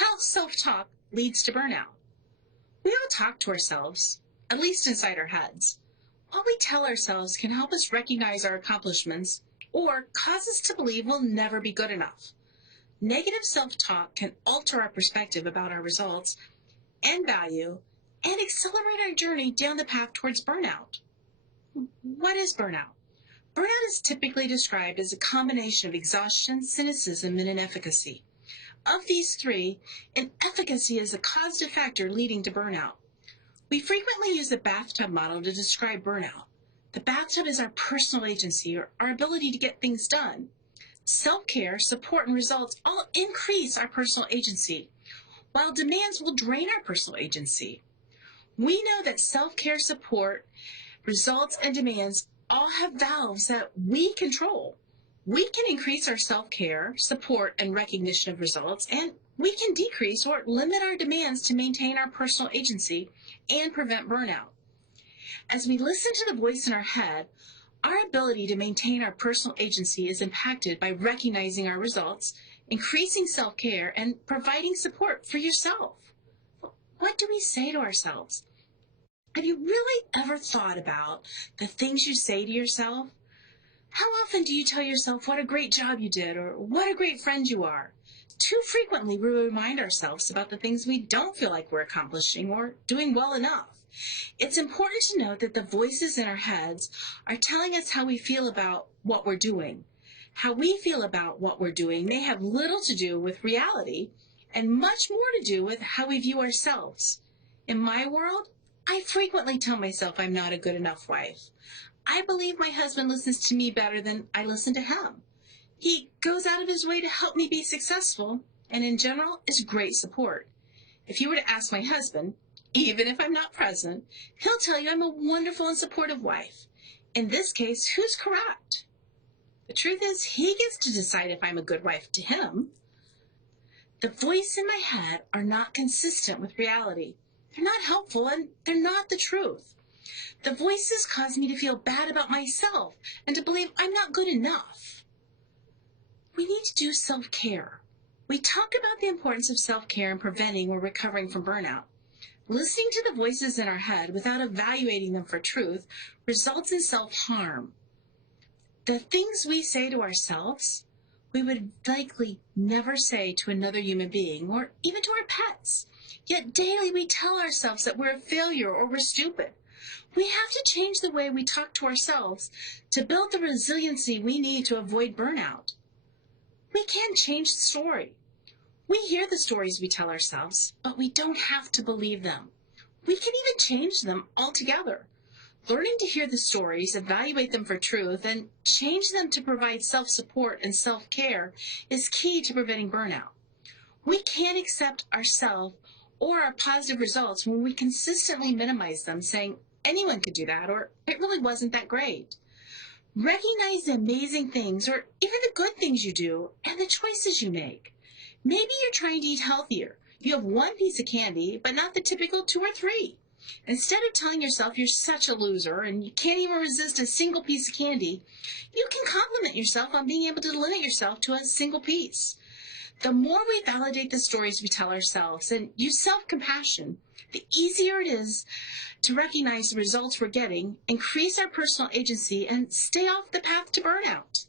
How self-talk leads to burnout. We all talk to ourselves, at least inside our heads. What we tell ourselves can help us recognize our accomplishments or cause us to believe we'll never be good enough. Negative self-talk can alter our perspective about our results and value and accelerate our journey down the path towards burnout. What is burnout? Burnout is typically described as a combination of exhaustion, cynicism, and inefficacy. Of these three, inefficacy is a causative factor leading to burnout. We frequently use the bathtub model to describe burnout. The bathtub is our personal agency, or our ability to get things done. Self-care, support, and results all increase our personal agency, while demands will drain our personal agency. We know that self-care, support, results, and demands all have valves that we control. We can increase our self-care, support, and recognition of results, and we can decrease or limit our demands to maintain our personal agency and prevent burnout. As we listen to the voice in our head, our ability to maintain our personal agency is impacted by recognizing our results, increasing self-care, and providing support for yourself. What do we say to ourselves? Have you really ever thought about the things you say to yourself? How often do you tell yourself what a great job you did or what a great friend you are? Too frequently we remind ourselves about the things we don't feel like we're accomplishing or doing well enough. It's important to note that the voices in our heads are telling us how we feel about what we're doing. How we feel about what we're doing may have little to do with reality and much more to do with how we view ourselves. In my world, I frequently tell myself I'm not a good enough wife. I believe my husband listens to me better than I listen to him. He goes out of his way to help me be successful, and in general is great support. If you were to ask my husband, even if I'm not present, he'll tell you I'm a wonderful and supportive wife. In this case, who's correct? The truth is, he gets to decide if I'm a good wife to him. The voices in my head are not consistent with reality. They're not helpful, and they're not the truth. The voices cause me to feel bad about myself and to believe I'm not good enough. We need to do self-care. We talk about the importance of self-care in preventing or recovering from burnout. Listening to the voices in our head without evaluating them for truth results in self-harm. The things we say to ourselves, we would likely never say to another human being or even to our pets. Yet daily we tell ourselves that we're a failure or we're stupid. We have to change the way we talk to ourselves to build the resiliency we need to avoid burnout. We can change the story. We hear the stories we tell ourselves, but we don't have to believe them. We can even change them altogether. Learning to hear the stories, evaluate them for truth, and change them to provide self-support and self-care is key to preventing burnout. We can't accept ourselves or our positive results when we consistently minimize them, saying, anyone could do that, or it really wasn't that great. Recognize the amazing things, or even the good things you do, and the choices you make. Maybe you're trying to eat healthier. You have one piece of candy, but not the typical 2 or 3. Instead of telling yourself you're such a loser and you can't even resist a single piece of candy, you can compliment yourself on being able to limit yourself to a single piece. The more we validate the stories we tell ourselves and use self-compassion, the easier it is to recognize the results we're getting, increase our personal agency, and stay off the path to burnout.